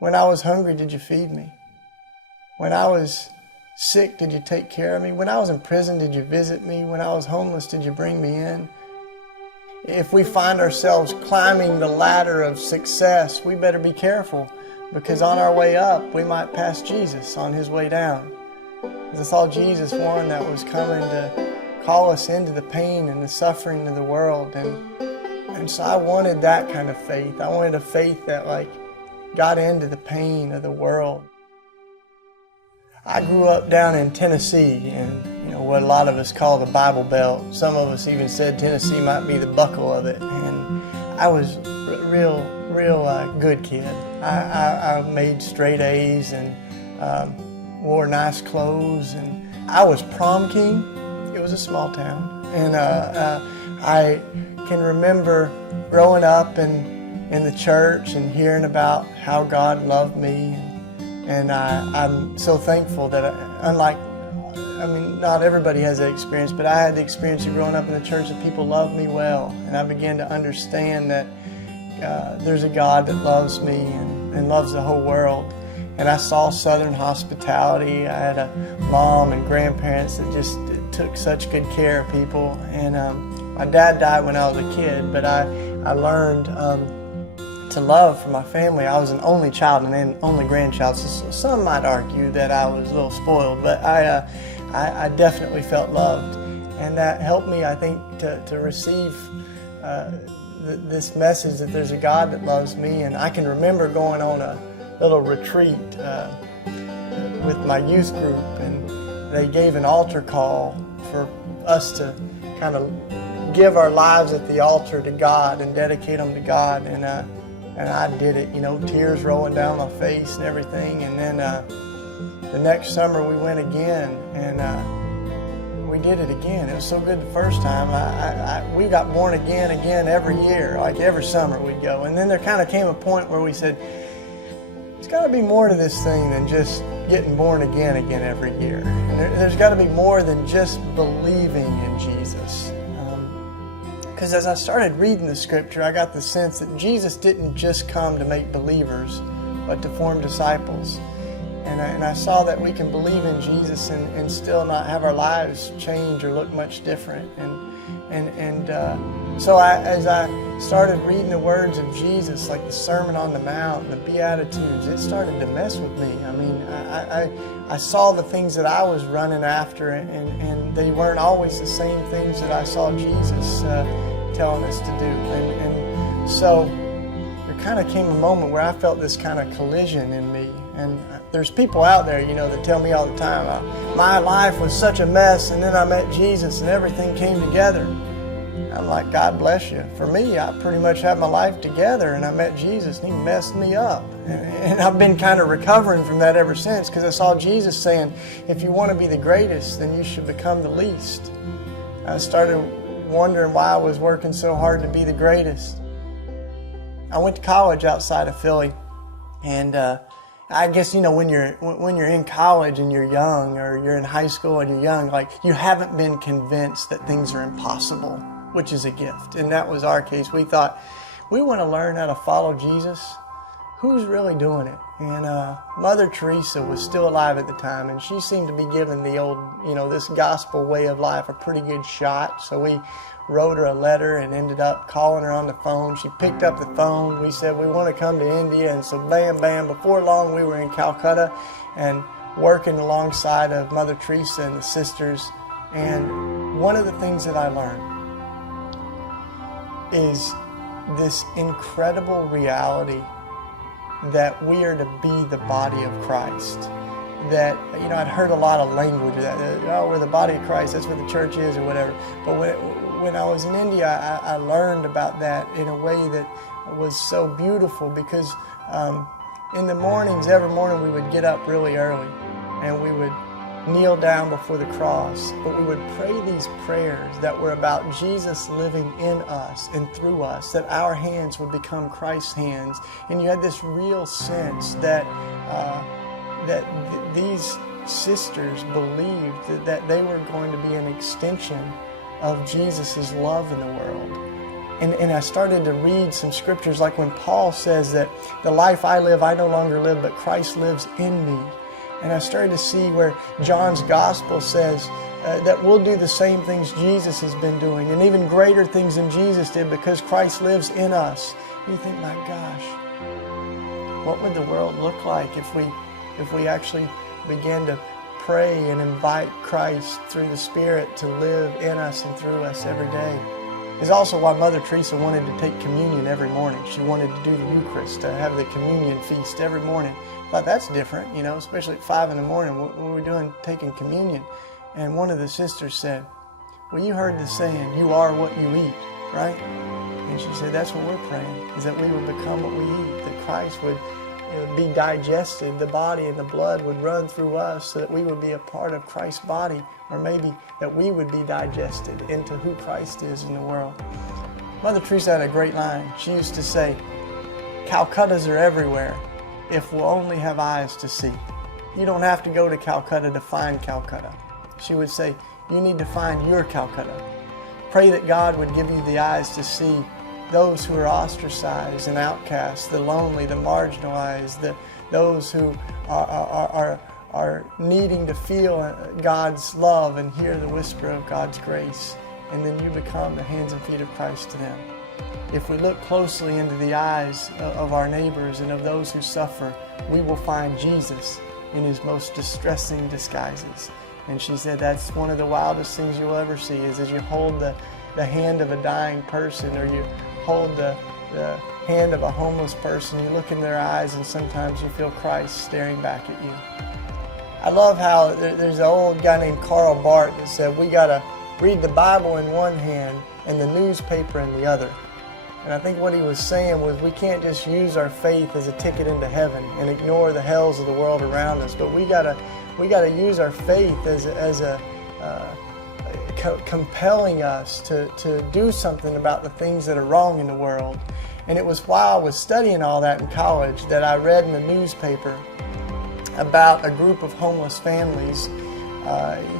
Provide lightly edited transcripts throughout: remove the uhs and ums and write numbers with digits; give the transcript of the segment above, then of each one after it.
When I was hungry, did you feed me? When I was sick, did you take care of me? When I was in prison, did you visit me? When I was homeless, did you bring me in? If we find ourselves climbing the ladder of success, we better be careful, because on our way up, we might pass Jesus on his way down. Because I saw Jesus, one that was coming to call us into the pain and the suffering of the world. And so I wanted that kind of faith. I wanted a faith that got into the pain of the world. I grew up down in Tennessee, and what a lot of us call the Bible Belt. Some of us even said Tennessee might be the buckle of it. And I was a real good kid. I made straight A's and wore nice clothes, and I was prom king. It was a small town, and I can remember growing up in the church and hearing about how God loved me, and I'm so thankful that not everybody has that experience, but I had the experience of growing up in the church that people loved me well, and I began to understand that there's a God that loves me and loves the whole world. And I saw Southern hospitality. I had a mom and grandparents that just took such good care of people. And my dad died when I was a kid, but I learned to love for my family. I was an only child and an only grandchild, so some might argue that I was a little spoiled, but I definitely felt loved. And that helped me, I think, to receive this message that there's a God that loves me. And I can remember going on a little retreat with my youth group, and they gave an altar call for us to kind of give our lives at the altar to God and dedicate them to God. And I did it, tears rolling down my face and everything. And then the next summer we went again, and we did it again. It was so good the first time. We got born again every year, every summer we'd go. And then there kind of came a point where we said, there's got to be more to this thing than just getting born again every year. And there's got to be more than just believing in Jesus. Because as I started reading the scripture, I got the sense that Jesus didn't just come to make believers, but to form disciples. And I saw that we can believe in Jesus and still not have our lives change or look much different. So as I started reading the words of Jesus, like the Sermon on the Mount and the Beatitudes, it started to mess with me. I saw the things that I was running after, and they weren't always the same things that I saw Jesus telling us to do. And so there kind of came a moment where I felt this kind of collision in me. And there's people out there, that tell me all the time, my life was such a mess, and then I met Jesus and everything came together. I'm like, God bless you. For me, I pretty much had my life together, and I met Jesus and he messed me up. And I've been kind of recovering from that ever since, because I saw Jesus saying, if you want to be the greatest, then you should become the least. I started wondering why I was working so hard to be the greatest. I went to college outside of Philly, and I guess, when you're in college and you're young, or you're in high school and you're young, you haven't been convinced that things are impossible, which is a gift. And that was our case. We thought, we want to learn how to follow Jesus. Who's really doing it? And Mother Teresa was still alive at the time, and she seemed to be giving the old, this gospel way of life a pretty good shot. So we wrote her a letter and ended up calling her on the phone. She picked up the phone. We said, we want to come to India. And so bam, before long we were in Calcutta and working alongside of Mother Teresa and the sisters. And one of the things that I learned is this incredible reality that we are to be the body of Christ. That, I'd heard a lot of language that, we're the body of Christ, that's what the church is or whatever. But when I was in India, I learned about that in a way that was so beautiful, because in the mornings, every morning we would get up really early and we would kneel down before the cross, but we would pray these prayers that were about Jesus living in us and through us, that our hands would become Christ's hands. And you had this real sense that these sisters believed that they were going to be an extension of Jesus' love in the world. And I started to read some scriptures, like when Paul says that the life I live, I no longer live, but Christ lives in me. And I started to see where John's gospel says that we'll do the same things Jesus has been doing, and even greater things than Jesus did, because Christ lives in us. And you think, my gosh, what would the world look like if we actually began to pray and invite Christ through the Spirit to live in us and through us every day? It's also why Mother Teresa wanted to take communion every morning. She wanted to do the Eucharist, to have the communion feast every morning. I thought, that's different, you know, especially at 5 in the morning. What were we doing taking communion? And one of the sisters said, well, you heard the saying, you are what you eat, right? And she said, that's what we're praying, is that we would become what we eat, that Christ would be digested, the body and the blood would run through us so that we would be a part of Christ's body, or maybe that we would be digested into who Christ is in the world. Mother Teresa had a great line. She used to say, Calcuttas are everywhere if we'll only have eyes to see. You don't have to go to Calcutta to find Calcutta. She would say, you need to find your Calcutta. Pray that God would give you the eyes to see those who are ostracized and outcast, the lonely, the marginalized, those who are needing to feel God's love and hear the whisper of God's grace. And then you become the hands and feet of Christ to them. If we look closely into the eyes of our neighbors and of those who suffer, we will find Jesus in His most distressing disguises. And she said that's one of the wildest things you'll ever see, is as you hold the hand of a dying person, or you hold the hand of a homeless person, you look in their eyes and sometimes you feel Christ staring back at you. I love how there's an old guy named Karl Barth that said we got to read the Bible in one hand and the newspaper in the other. And I think what he was saying was we can't just use our faith as a ticket into heaven and ignore the hells of the world around us, but we gotta use our faith as compelling us to do something about the things that are wrong in the world. And it was while I was studying all that in college that I read in the newspaper about a group of homeless families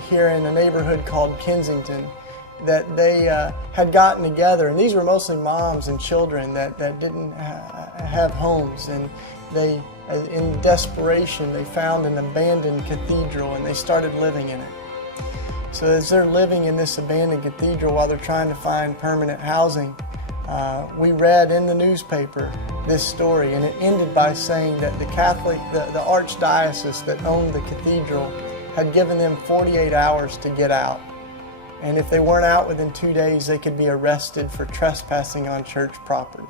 here in a neighborhood called Kensington, that they had gotten together, and these were mostly moms and children that didn't have homes, and they, in desperation, they found an abandoned cathedral and they started living in it. So as they're living in this abandoned cathedral while they're trying to find permanent housing, we read in the newspaper this story, and it ended by saying that the archdiocese that owned the cathedral had given them 48 hours to get out. And if they weren't out within 2 days, they could be arrested for trespassing on church property.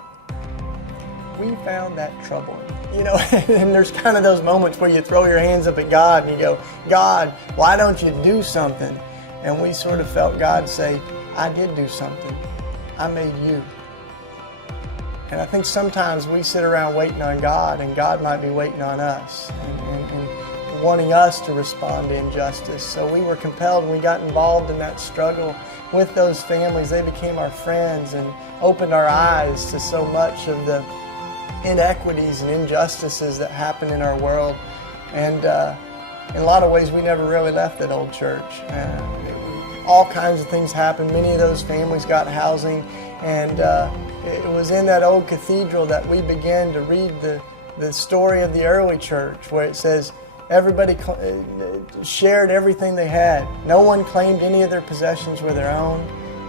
We found that troubling. You know, and there's kind of those moments where you throw your hands up at God and you go, God, why don't you do something? And we sort of felt God say, I did do something. I made you. And I think sometimes we sit around waiting on God, and God might be waiting on us and wanting us to respond to injustice. So we were compelled, and we got involved in that struggle with those families. They became our friends and opened our eyes to so much of the inequities and injustices that happen in our world. And in a lot of ways, we never really left that old church. All kinds of things happened. Many of those families got housing, and it was in that old cathedral that we began to read the story of the early church, where it says everybody shared everything they had. No one claimed any of their possessions were their own.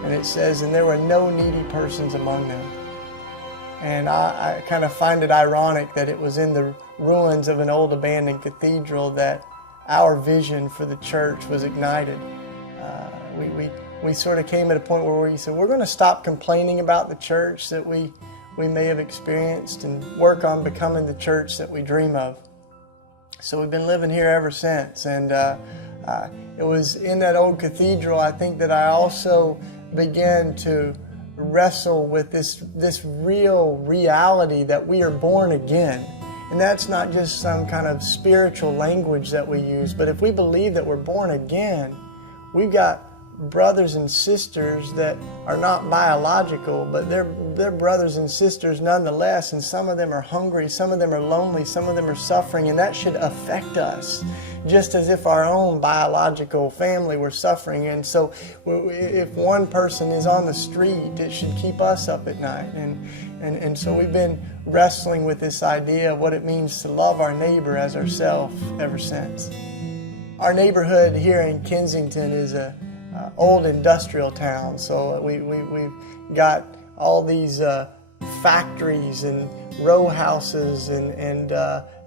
And it says, and there were no needy persons among them. And I kind of find it ironic that it was in the ruins of an old abandoned cathedral that our vision for the church was ignited. We sort of came at a point where we said, we're going to stop complaining about the church that we may have experienced and work on becoming the church that we dream of. So we've been living here ever since. And it was in that old cathedral, I think, that I also began to wrestle with this real reality that we are born again. And that's not just some kind of spiritual language that we use, but if we believe that we're born again, we've got brothers and sisters that are not biological, but they're brothers and sisters nonetheless, and some of them are hungry, some of them are lonely, some of them are suffering, and that should affect us just as if our own biological family were suffering. And so if one person is on the street, it should keep us up at night. And so we've been wrestling with this idea of what it means to love our neighbor as ourselves ever since. Our neighborhood here in Kensington is a old industrial town, so we've got all these factories and row houses, and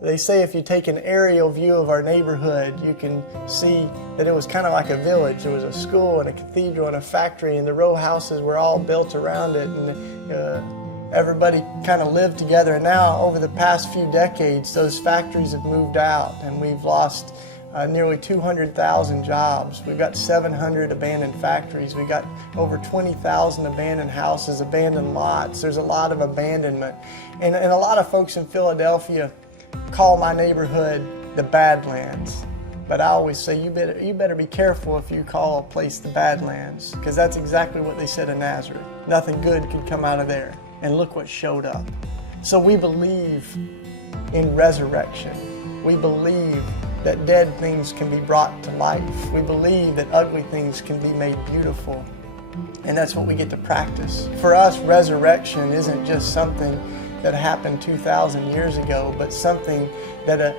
they say if you take an aerial view of our neighborhood, you can see that it was kind of like a village. There was a school and a cathedral and a factory, and the row houses were all built around it, and everybody kind of lived together. And now, over the past few decades, those factories have moved out, and we've lost nearly 200,000 jobs. We've got 700 abandoned factories. We've got over 20,000 abandoned houses, abandoned lots. There's a lot of abandonment. And a lot of folks in Philadelphia call my neighborhood the Badlands. But I always say, you better be careful if you call a place the Badlands, because that's exactly what they said in Nazareth. Nothing good could come out of there. And look what showed up. So we believe in resurrection. We believe that dead things can be brought to life. We believe that ugly things can be made beautiful. And that's what we get to practice. For us, resurrection isn't just something that happened 2,000 years ago, but something that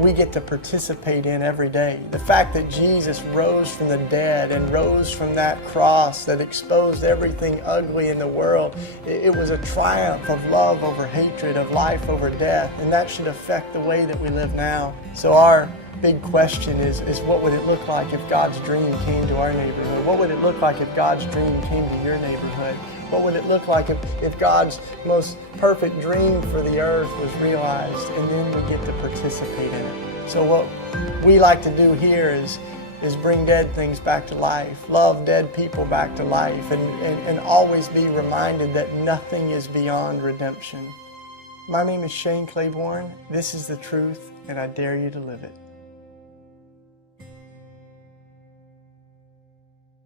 we get to participate in every day. The fact that Jesus rose from the dead and rose from that cross that exposed everything ugly in the world, it was a triumph of love over hatred, of life over death, and that should affect the way that we live now. So our big question is what would it look like if God's dream came to our neighborhood? What would it look like if God's dream came to your neighborhood? What would it look like if God's most perfect dream for the earth was realized, and then we get to participate in it? So what we like to do here is bring dead things back to life, love dead people back to life, and always be reminded that nothing is beyond redemption. My name is Shane Claiborne. This is the truth, and I dare you to live it.